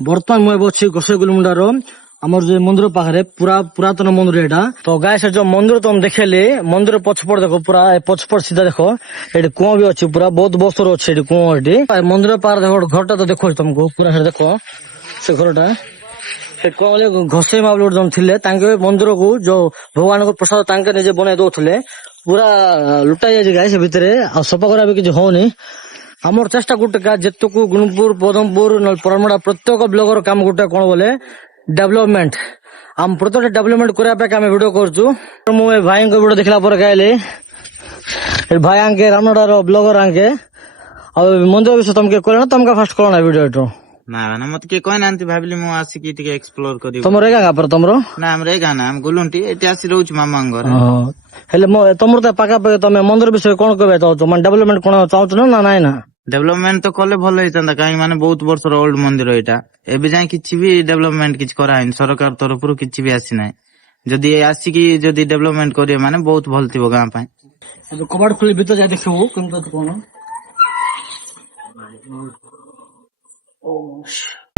बर्तमान मुझे बच्ची गोसाईगुल मुंडार आमर जो मंदिर पाखे पूरा पुरातन मंदिर एटा तो गाय से जो मंदिर तुम देखेली मंदिर पछपट देखो पूरा पछपट सीधा देखो ये कुआ भी अच्छी पूरा बहुत बस्तर अच्छे कुआ ये मंदिर पाखे देखो घरटा तो देखो तुमको पूरा देखो से घरटा से कौन घोषे बाबू जन थे मंदिर को जो भगवान को प्रसाद तांके निजे बना दौले पूरा लुटा जाए गाय से भितर आ सफा करा भी किसी होनी आमर चेष्टा गोटे जितक गुणपुर पदमपुर न परमड़ा प्रत्येक ब्लगर काम गोटे कौन बोले डेवलपमेंट आम प्रत्येक डेवलपमेंट करने भिडियो कर भाई भिडियो देखला कहली भाई आंके रामनगर ब्लगर आंके मंदिर विषय तुमके कहना तुमका फास्ट कहना भिडियो ना ना मत के कोई नांती भाबिली मु आसी की टिके एक्सप्लोर करी तुम रेगा का पर तुमरो ना हम रेगा ना हम गुलुंटी एटी आसी रहउछ मामा घर हेले तुमर त पाका पाका तमे मंदिर विषय कोन कहबे चाहतो मन डेवलपमेंट कोन चाहतो ना नाइ ना डेवलपमेंट तो कले भलो होइतंदा काई माने बहुत वर्ष ओल्ड मंदिर एटा एबे जाय किछि भी डेवलपमेंट किछि करा हैन सरकार तरफ रु किछि भी आसी नै जदी आसी की जदी डेवलपमेंट करियो माने बहुत भल थिबो गां पय तो कबाड़ खुली भीतर जाय देखबो कोन त कोन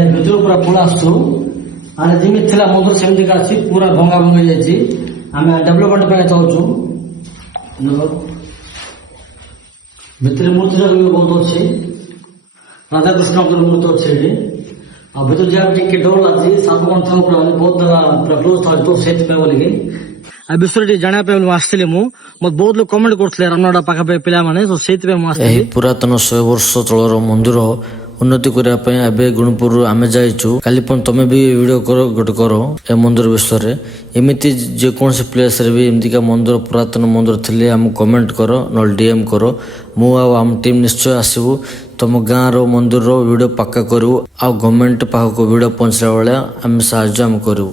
भितर पूरा खुला आसु आने जिमी थिला मंदिर सेमती का अछि पूरा भंगा भंगा जायछि आमे डेवलपमेंट पे चाहछु भितर मूर्ति भी बहुत अच्छे राधा कृष्ण मूर्ति अच्छे आ भीतर जब टिके डर लागी साधु पंथ बहुत क्लोज था तो सेट पे बोलिके आ विषय जाना पे आसली मत बहुत लोग कमेंट करते रामनगड़ा पाखापाखि पिला माने तो सेट पे एही पुरातन 100 वर्ष तलर मंदिर उन्नति करने गुणपुर आमे जाइछु काली तमे भी वीडियो करो गोटे करो ए मंदिर विषय एमती जेकोसी प्लेस रे भी एमती का मंदिर पुरातन मंदिर थिले हम कमेंट करो न डीएम करो मु आम टीम निश्चय आसबू तुम गाँव रो मंदिर रो वीडियो पक्का करू आ गवर्नमेंट पाखक वीडियो पहुंचला बेले आम साहाय्य करू।